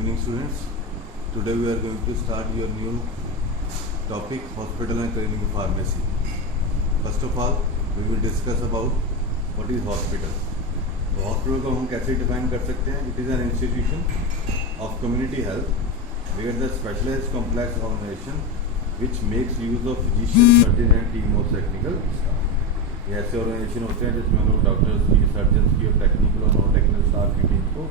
evening, students. Today we are going to start your new topic, hospital and clinic pharmacy. First of all, we will discuss about what is hospital. तो hospital को हम कैसे define कर सकते हैं? It is an institution of community health where the specialised complex organisation which makes use of physician, surgeon and team of technical staff. ये ऐसे organisation होते हैं जिसमें लोग डॉक्टर्स की, सर्जन की और टेक्निकल और नॉन टेक्निकल स्टाफ की टीम को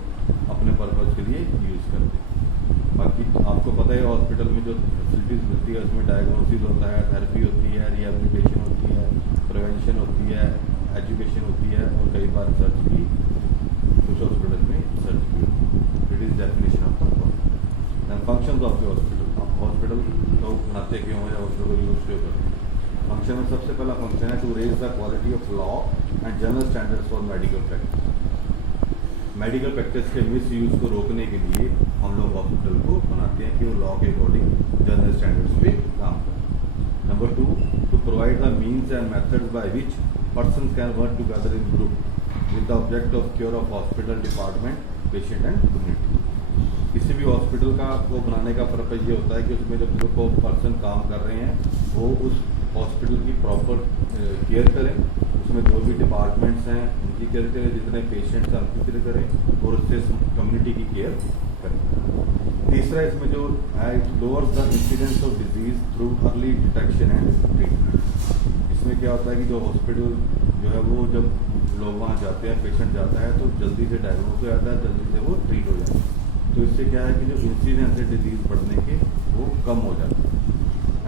अपने पर्पज़ के लिए यूज़ करते हैं। बाकी आपको पता है हॉस्पिटल में जो फैसिलिटीज़ मिलती है उसमें डायग्नोसिस होता है, थेरेपी होती है, रिहेबिलिटेशन होती है, प्रिवेंशन होती है, एजुकेशन होती है और कई बार सर्च भी, कुछ हॉस्पिटल में सर्च भी होती है। It is definition of the hospital and functions of the hospital. आप हॉस्पिटल लोग बनाते क्यों हैं या हॉस्पिटल को यूज़ क्यों करते हैं? फंक्शन में सबसे पहला फंक्शन है to raise the quality of law and general standards for medical practice. Medical practice के मिस यूज़ को रोकने के लिए हम लोग हॉस्पिटल को बनाते हैं कि वो लॉ के अकॉर्डिंग जनरल स्टैंडर्ड्स पे काम करें। Number 2, to provide the means and methods by which persons can work together in group with the object of cure of hospital, department, patient and community. किसी भी हॉस्पिटल का को बनाने का पर्पज ये होता है कि उसमें जो ग्रुप ऑफ पर्सन काम कर रहे हैं वो उस हॉस्पिटल की प्रॉपर केयर करें, उसमें जो भी डिपार्टमेंट्स हैं उनकी केयर करें, जितने पेशेंट्स हैं उनकी केयर करें और उससे कम्युनिटी की केयर करें। तीसरा इसमें जो है, it lowers the incidence of disease through early detection and treatment. इसमें क्या होता है कि जो हॉस्पिटल जो है वो जब लोग वहाँ जाते हैं, पेशेंट जाता है तो जल्दी से डायग्नोज हो जाता है, जल्दी से वो ट्रीट हो जाता है। तो इससे क्या है कि जो इंसिडेंस है डिजीज बढ़ने के वो कम हो जाता है।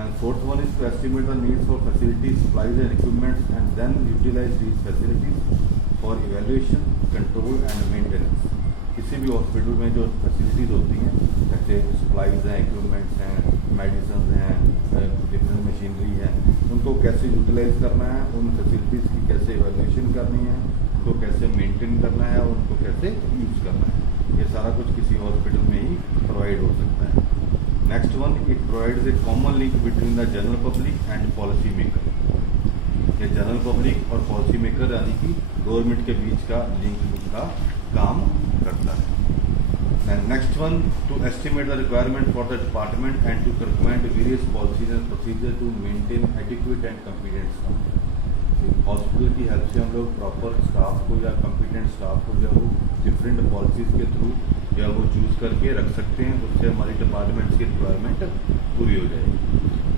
And fourth one is to estimate the needs for facilities, supplies and equipment and then utilize these facilities for evaluation, control and maintenance। किसी भी हॉस्पिटल में जो फैसिलिटीज़ होती हैं जैसे सप्लाईज हैं, इक्विपमेंट्स हैं, मेडिसिन हैं, डिफरेंट मशीनरी है, उनको कैसे यूटिलाइज करना है, उन फैसिलिटीज़ की कैसे इवेल्यूएशन करनी है, उनको कैसे मेंटेन करना है और उनको कैसे यूज़ करना है, ये सारा कुछ किसी हॉस्पिटल में ही प्रोवाइड हो सकता है। Next one, it provides a common link between the general public and policy maker. ये जनरल पब्लिक और पॉलिसी मेकर यानी कि गवर्नमेंट के बीच का लिंक का काम करता है। And next one, to estimate the requirement for the department and to recommend various policies and procedure to maintain adequate and competent staff. Hospital की हेल्प से हम लोग प्रॉपर स्टाफ को या कॉम्पिटेंट स्टाफ को जो वो डिफरेंट पॉलिसीज़ के थ्रू या वो चूज़ करके रख सकते हैं, उससे हमारी डिपार्टमेंट्स की रिक्वायरमेंट पूरी हो जाएगी।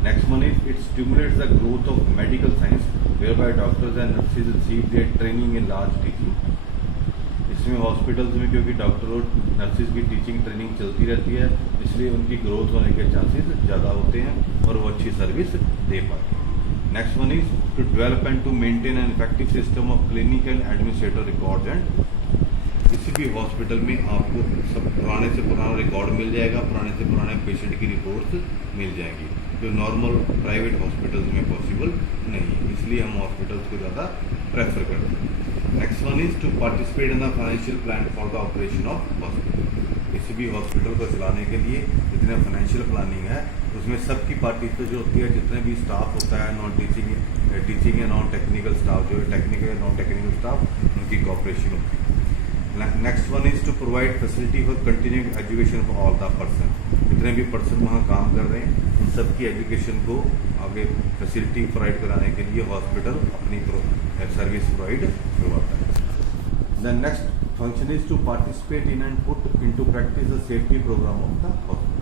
Next one is it stimulates the growth of medical science whereby doctors and nurses receive their training in large teaching. इसमें हॉस्पिटल्स में क्योंकि डॉक्टर और नर्सेज की टीचिंग ट्रेनिंग चलती रहती है, इसलिए उनकी ग्रोथ होने के चांसेस ज़्यादा होते हैं और वो अच्छी सर्विस दे पाते हैं। Next one is to develop and to maintain an effective system of clinical administrator records and. किसी भी हॉस्पिटल में आपको सब पुराने से पुराना रिकॉर्ड मिल जाएगा, पुराने से पुराने पेशेंट की रिपोर्ट्स मिल जाएंगी, जो नॉर्मल प्राइवेट हॉस्पिटल्स में पॉसिबल नहीं है, इसलिए हम हॉस्पिटल्स को ज़्यादा प्रेफर करते हैं। Next one is to participate in the financial plan for the operation of hospital. किसी भी हॉस्पिटल को चलाने के लिए जितने फाइनेंशियल प्लानिंग है उसमें सबकी पार्टिसिपेट जो होती है, जितने भी स्टाफ होता है, नॉन टीचिंग या नॉन टेक्निकल स्टाफ, जो है टेक्निकल या नॉन टेक्निकल स्टाफ, उनकी कॉपरेशन होती है। Next one is to provide facility for continuing education for all the person. जितने भी पर्सन वहाँ काम कर रहे हैं उन सबकी एजुकेशन को आगे फैसिलिटी प्रोवाइड कराने के लिए हॉस्पिटल अपनी सर्विस प्रोवाइड करवाता है। The next function is to participate in and put into practice the safety programme of the hospital.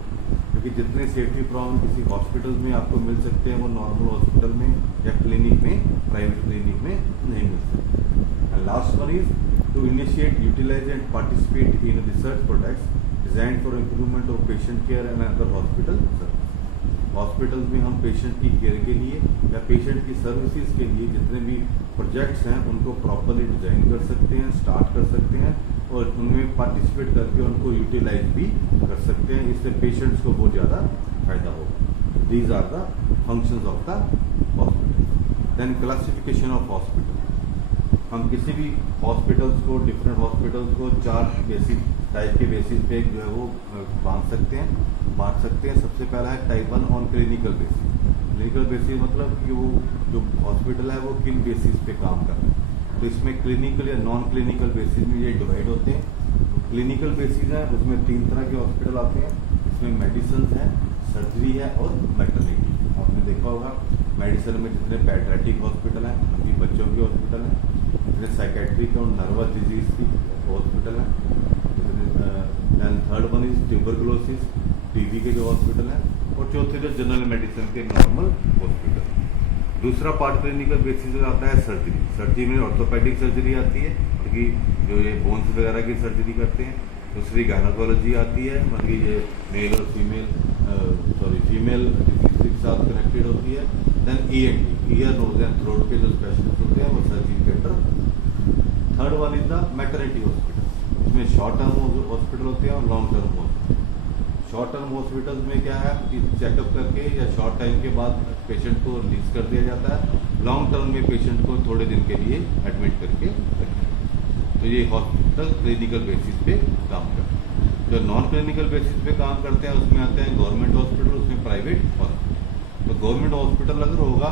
क्योंकि जितने सेफ्टी प्रोग्राम किसी हॉस्पिटल में आपको मिल सकते हैं वो नॉर्मल हॉस्पिटल में या क्लिनिक में, प्राइवेट क्लिनिक में नहीं मिल सकते। And last one is to initiate, utilize and participate in research projects designed for improvement of patient care and other hospital services। Hospitals में हम पेशेंट की केयर के लिए या पेशेंट की सर्विसेज के लिए जितने भी प्रोजेक्ट्स हैं उनको प्रॉपरली डिजाइन कर सकते हैं, स्टार्ट कर सकते हैं और उनमें पार्टिसिपेट करके उनको यूटिलाइज भी कर सकते हैं। इससे पेशेंट्स को बहुत ज़्यादा फायदा होगा। These are the functions of the hospital. Then classification of hospital. हम किसी भी हॉस्पिटल्स को, डिफरेंट हॉस्पिटल्स को 4 बेसिक टाइप के बेसिस पे जो है वो बांट सकते हैं। सबसे पहला है type 1 on clinical basis. Clinical basis मतलब कि वो जो हॉस्पिटल है वो किन बेसिस पे काम कर रहा है। तो इसमें क्लिनिकल या नॉन क्लिनिकल बेसिस में ये डिवाइड होते हैं। क्लिनिकल बेसिस है, उसमें 3 तरह के हॉस्पिटल आते हैं। इसमें मेडिसिन है, सर्जरी है और मैटरनिटी। आपने देखा होगा मेडिसिन में जितने पैडियाट्रिक हॉस्पिटल हैं, मतलब बच्चों के हॉस्पिटल हैं, जितने साइकेट्रिक और नर्वस डिजीज की हॉस्पिटल हैं, then third one is tuberculosis, TB के जो हॉस्पिटल हैं, और चौथे जो जनरल मेडिसिन के नॉर्मल हॉस्पिटल। दूसरा पार्ट क्लिनिकल बेसिस पे आता है सर्जरी। सर्जरी में ऑर्थोपेडिक सर्जरी आती है, क्योंकि जो ये बोन्स वगैरह की सर्जरी करते हैं। दूसरी गायनोकोलॉजी आती है, मतलब ये मेल और फीमेल डिजीज के साथ कनेक्टेड होती है। Then ENT, ear nose and throat के जो स्पेशलिस्ट होते हैं वो सर्जरी के under. Third one is the maternity hospital. इसमें शॉर्ट टर्म हॉस्पिटल होते हैं और long term hospital. Short term hospital में क्या है कि चेकअप करके या शॉर्ट टाइम के बाद पेशेंट को रिलीज कर दिया जाता है। लॉन्ग टर्म में पेशेंट को थोड़े दिन के लिए एडमिट करके रखते हैं। तो ये हॉस्पिटल क्लिनिकल बेसिस पे काम करते हैं। जो नॉन क्लिनिकल बेसिस पे काम करते हैं उसमें आते हैं गवर्नमेंट हॉस्पिटल, उसमें प्राइवेट हॉस्पिटल। तो गवर्नमेंट हॉस्पिटल अगर होगा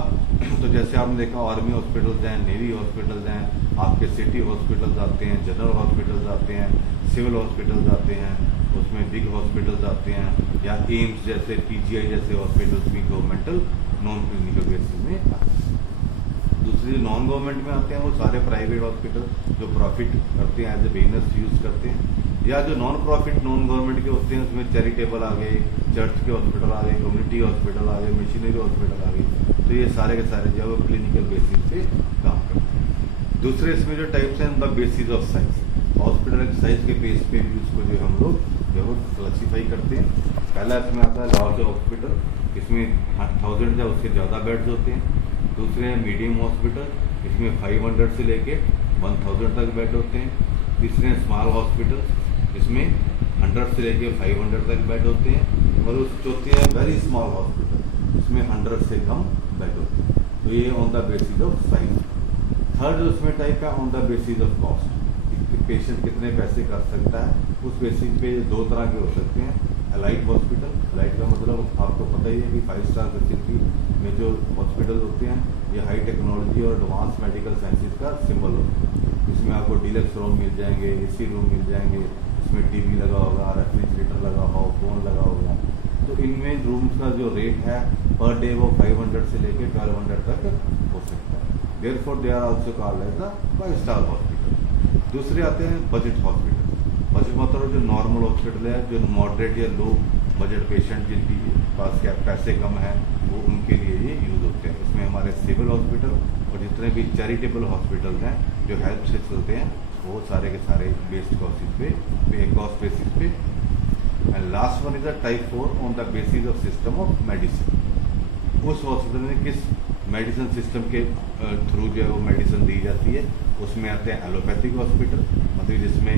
तो जैसे आपने देखा आर्मी हॉस्पिटल्स हैं, नेवी हॉस्पिटल्स हैं, आपके सिटी हॉस्पिटल्स आते हैं, जनरल हॉस्पिटल्स आते हैं, सिविल हॉस्पिटल्स आते हैं, उसमें बिग हॉस्पिटल्स आते हैं, या एम्स जैसे PGI जैसे हॉस्पिटल्स भी गवर्नमेंटल नॉन क्लिनिकल बेसिस में आते हैं। दूसरी नॉन गवर्नमेंट में आते हैं वो सारे प्राइवेट हॉस्पिटल जो प्रॉफिट करते हैं, एज ए बिजनेस यूज करते हैं। या जो नॉन प्रॉफिट नॉन गवर्नमेंट के होते हैं उसमें चैरिटेबल आ गए, चर्च के हॉस्पिटल आ गए, कम्युनिटी हॉस्पिटल आ गए, मिशनरी हॉस्पिटल आ गए। तो ये सारे के सारे जो है वो क्लिनिकल बेसिस पे काम करते हैं। दूसरे इसमें जो टाइप्स हैं the basis of size. Hospital के साइज के बेस पे भी उसको जो हम लोग जो है क्लासीफाई करते हैं। पहला इसमें आता है लार्ज हॉस्पिटल, इसमें 1000 या उससे ज़्यादा बेड्स होते हैं। दूसरे हैं मीडियम हॉस्पिटल, इसमें 500 से लेके 1000 तक बेड होते हैं। तीसरे हैं स्मॉल हॉस्पिटल, इसमें 100 से लेके 500 तक बेड होते हैं। और उस चौथे हैं वेरी स्मॉल हॉस्पिटल, इसमें 100 से कम बेड होते हैं। तो ये on the basis of size. Third उसमें टाइप है on the basis of cost, patient कितने पैसे कर सकता है। उस बेसिस पे 2 तरह के हो सकते हैं। एलाइट हॉस्पिटल, एलाइट का मतलब आपको पता ही है कि 5 स्टार फैसिलिटी में जो हॉस्पिटल होते हैं ये हाई टेक्नोलॉजी और एडवांस मेडिकल साइंसेज का सिंबल होता है। इसमें आपको डीलक्स रूम मिल जाएंगे, AC रूम मिल जाएंगे, इसमें TV लगा होगा, रेफ्रिजरेटर लगा होगा, फोन लगा होगा। तो इनमें रूम्स का जो रेट है पर डे वो 500 से लेके 1200 तक हो सकता है। Therefore they are also called as the 5 star hospital. दूसरे आते हैं बजट हॉस्पिटल। बजट मतलब जो नॉर्मल हॉस्पिटल है, जो मॉडरेट या लो बजट पेशेंट जिनकी पास क्या पैसे कम है वो उनके लिए ये यूज़ होते हैं। इसमें हमारे सिविल हॉस्पिटल और जितने भी चैरिटेबल हॉस्पिटल हैं जो हेल्प से चलते हैं वो सारे के सारे बेस्ड कॉस्ट बेसिस पे। And last one is the type 4 on the basis of system of medicine. उस हॉस्पिटल में किस मेडिसिन सिस्टम के थ्रू जो है वो मेडिसिन दी जाती है। उसमें आते हैं एलोपैथिक हॉस्पिटल, मतलब जिसमें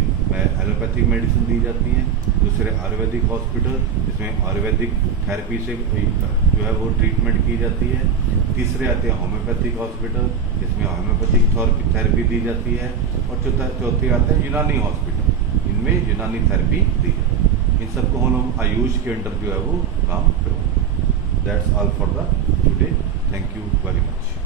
एलोपैथिक मेडिसिन दी जाती हैं। दूसरे आयुर्वेदिक हॉस्पिटल, जिसमें आयुर्वेदिक थेरेपी से जो है वो ट्रीटमेंट की जाती है। तीसरे आते हैं होम्योपैथिक हॉस्पिटल, जिसमें होम्योपैथिक थेरेपी दी जाती है। और चौथे आते हैं यूनानी हॉस्पिटल, इनमें यूनानी थेरेपी दी जाती है। इन सबको हम लोग आयुष के अंडर जो है वो काम करते हैं। That's all for the today. Thank you very much.